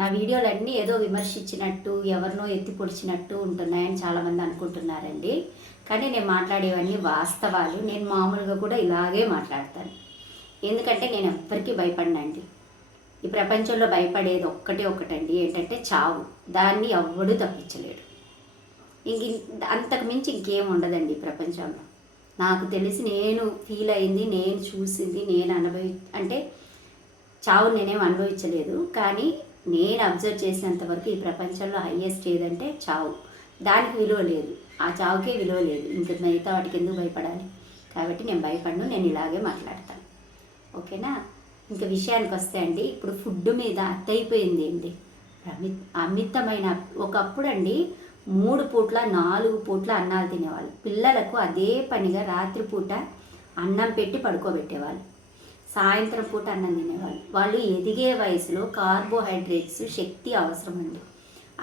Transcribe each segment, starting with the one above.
నా వీడియోలన్నీ ఏదో విమర్శించినట్టు ఎవరినో ఎత్తి పొడిచినట్టు ఉంటున్నాయని చాలామంది అనుకుంటున్నారండి. కానీ నేను మాట్లాడేవన్నీ వాస్తవాలు. నేను మామూలుగా కూడా ఇలాగే మాట్లాడతాను. ఎందుకంటే నేను ఎవ్వరికీ భయపడనండి. ఈ ప్రపంచంలో భయపడేది ఒకటండి, ఏంటంటే చావు. దాన్ని ఎవ్వడూ తప్పించలేడు. ఇంక అంతకు మించి ఇంకేం ఉండదండి ఈ ప్రపంచంలో. నాకు తెలిసి నేను ఫీల్ అయింది, నేను చూసింది, నేను అంటే చావు నేనేం అనుభవించలేదు. కానీ నేను అబ్జర్వ్ చేసినంత వరకు ఈ ప్రపంచంలో హయ్యెస్ట్ ఏదంటే చావు. దానికి విలువ లేదు, ఆ చావుకే విలువ లేదు. ఇంక మిగతా వాటికి ఎందుకు భయపడాలి? కాబట్టి నేను భయపడను, నేను ఇలాగే మాట్లాడతాను. ఓకేనా? ఇంకా విషయానికి వస్తే అండి, ఇప్పుడు ఫుడ్ మీద అత్తయిపోయింది అండి. అమితమైన ఒకప్పుడు అండి 3 పూట్ల 4 పూట్ల అన్నాలు తినేవాళ్ళు. పిల్లలకు అదే పనిగా రాత్రిపూట అన్నం పెట్టి పడుకోబెట్టేవాళ్ళు, సాయంత్రం పూట అన్నం తినేవాళ్ళు. వాళ్ళు ఎదిగే వయసులో కార్బోహైడ్రేట్స్ శక్తి అవసరం అండి.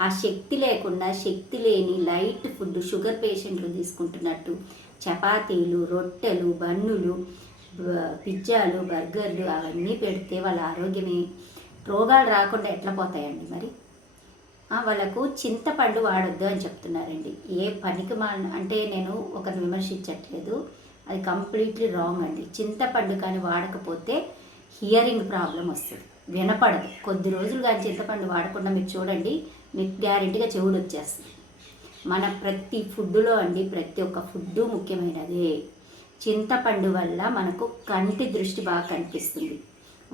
ఆ శక్తి లేకుండా, శక్తి లేని లైట్ ఫుడ్ షుగర్ పేషెంట్లు తీసుకుంటున్నట్టు చపాతీలు, రొట్టెలు, బన్నులు, పిజ్జాలు, బర్గర్లు అవన్నీ పెడితే వాళ్ళ ఆరోగ్యమే, రోగాలు రాకుండా ఎట్లా పోతాయండి మరి? వాళ్ళకు చింతపండు వాడొద్దు అని చెప్తున్నారండి. ఏ పనికి అంటే నేను ఒకరిని విమర్శించట్లేదు, అది కంప్లీట్లీ రాంగ్ అండి. చింతపండు కానీ వాడకపోతే హియరింగ్ ప్రాబ్లం వస్తుంది, వినపడదు. కొద్ది రోజులు కానీ చింతపండు వాడకుండా మీరు చూడండి, మీకు గ్యారెంటీగా చెవుడు వచ్చేస్తుంది. మన ప్రతి ఫుడ్డులో అండి, ప్రతి ఒక్క ఫుడ్డు ముఖ్యమైనదే. చింతపండు వల్ల మనకు కంటి దృష్టి బాగా కనిపిస్తుంది,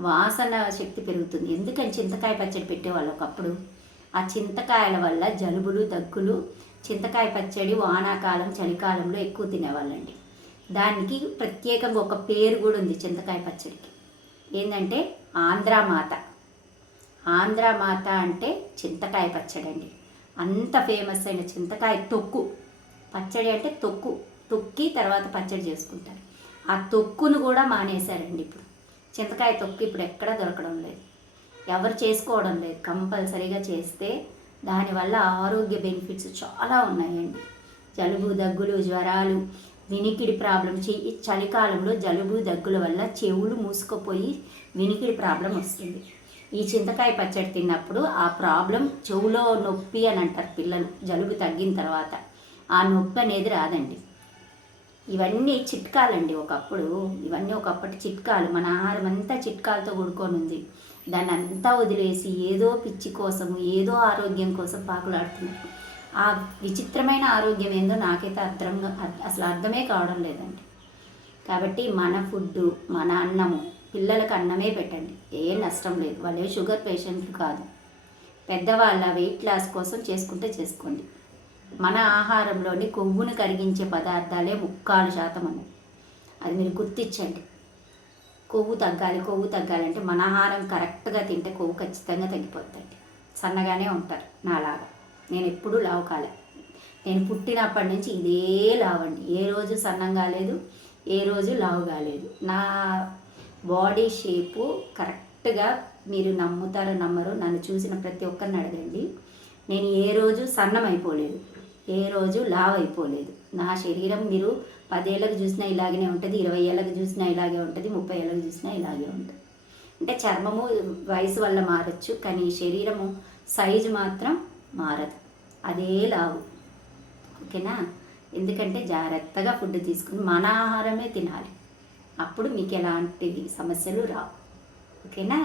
వాసన శక్తి పెరుగుతుంది. ఎందుకని చింతకాయ పచ్చడి పెట్టేవాళ్ళు ఒకప్పుడు. ఆ చింతకాయల వల్ల జలుబులు, దగ్గులు, చింతకాయ పచ్చడి వానాకాలం, చలికాలంలో ఎక్కువ తినేవాళ్ళండి. దానికి ప్రత్యేకంగా ఒక పేరు కూడా ఉంది చింతకాయ పచ్చడికి. ఏంటంటే ఆంధ్రామాత. ఆంధ్రామాత అంటే చింతకాయ పచ్చడి అండి. అంత ఫేమస్ అయిన చింతకాయ తొక్కు పచ్చడి అంటే తొక్కి తర్వాత పచ్చడి చేసుకుంటారు. ఆ తొక్కును కూడా మానేశారండి ఇప్పుడు. చింతకాయ తొక్కు ఇప్పుడు ఎక్కడా దొరకడం లేదు, ఎవరు చేసుకోవడం లేదు. కంపల్సరీగా చేస్తే దానివల్ల ఆరోగ్య బెనిఫిట్స్ చాలా ఉన్నాయండి. జలుబు, దగ్గులు, జ్వరాలు, వినికిడి ప్రాబ్లం, చలికాలంలో జలుబు, దగ్గుల వల్ల చెవులు మూసుకుపోయి వినికిడి ప్రాబ్లం వస్తుంది. ఈ చింతకాయ పచ్చడి తిన్నప్పుడు ఆ ప్రాబ్లం, చెవులో నొప్పి అని అంటారు పిల్లలు, జలుబు తగ్గిన తర్వాత ఆ నొప్పి అనేది రాదండి. ఇవన్నీ చిట్కాలండి. ఇవన్నీ ఒకప్పటి చిట్కాలు. మన ఆహారం అంతా చిట్కాలతో కూడుకొని ఉంది. దాన్ని అంతా వదిలేసి ఏదో పిచ్చి కోసము, ఏదో ఆరోగ్యం కోసం పాకులాడుతున్నారు. ఆ విచిత్రమైన ఆరోగ్యం ఏందో నాకైతే అసలు అర్థమే కావడం లేదండి. కాబట్టి మన ఫుడ్డు, మన అన్నము, పిల్లలకు అన్నమే పెట్టండి, ఏం నష్టం లేదు. వాళ్ళే షుగర్ పేషెంట్లు కాదు. పెద్దవాళ్ళ వెయిట్ లాస్ కోసం చేసుకుంటే చేసుకోండి. మన ఆహారంలోని కొవ్వును కరిగించే పదార్థాలే 3% అన్నది. అది మీరు గుర్తించండి. కొవ్వు తగ్గాలంటే మన ఆహారం కరెక్ట్గా తింటే కొవ్వు ఖచ్చితంగా తగ్గిపోతుంది. సన్నగానే ఉంటారు నాలాగా. నేను ఎప్పుడూ లావు కాలే. నేను పుట్టినప్పటి నుంచి ఇదే లావండి. ఏ రోజు సన్నం కాలేదు, ఏ రోజు లావు కాలేదు. నా బాడీ షేపు కరెక్ట్గా, మీరు నమ్ముతారో నమ్మరో, నన్ను చూసిన ప్రతి ఒక్కరిని అడగండి. నేను ఏ రోజు సన్నం అయిపోలేదు, ఏ రోజు లావు అయిపోలేదు. నా శరీరం మీరు 10 ఏళ్ళకు చూసినా ఇలాగనే ఉంటుంది, 20 ఏళ్ళకు చూసినా ఇలాగే ఉంటుంది, 30 ఏళ్ళకు చూసినా ఇలాగే ఉంటుంది. అంటే చర్మము వయసు వల్ల మారచ్చు, కానీ శరీరము సైజు మాత్రం మారదు. అదే లావు. ఓకేనా? ఎందుకంటే జాగ్రత్తగా ఫుడ్ తీసుకుని మన ఆహారమే తినాలి. అప్పుడు మీకు ఎలాంటి సమస్యలు రావు. ఓకేనా?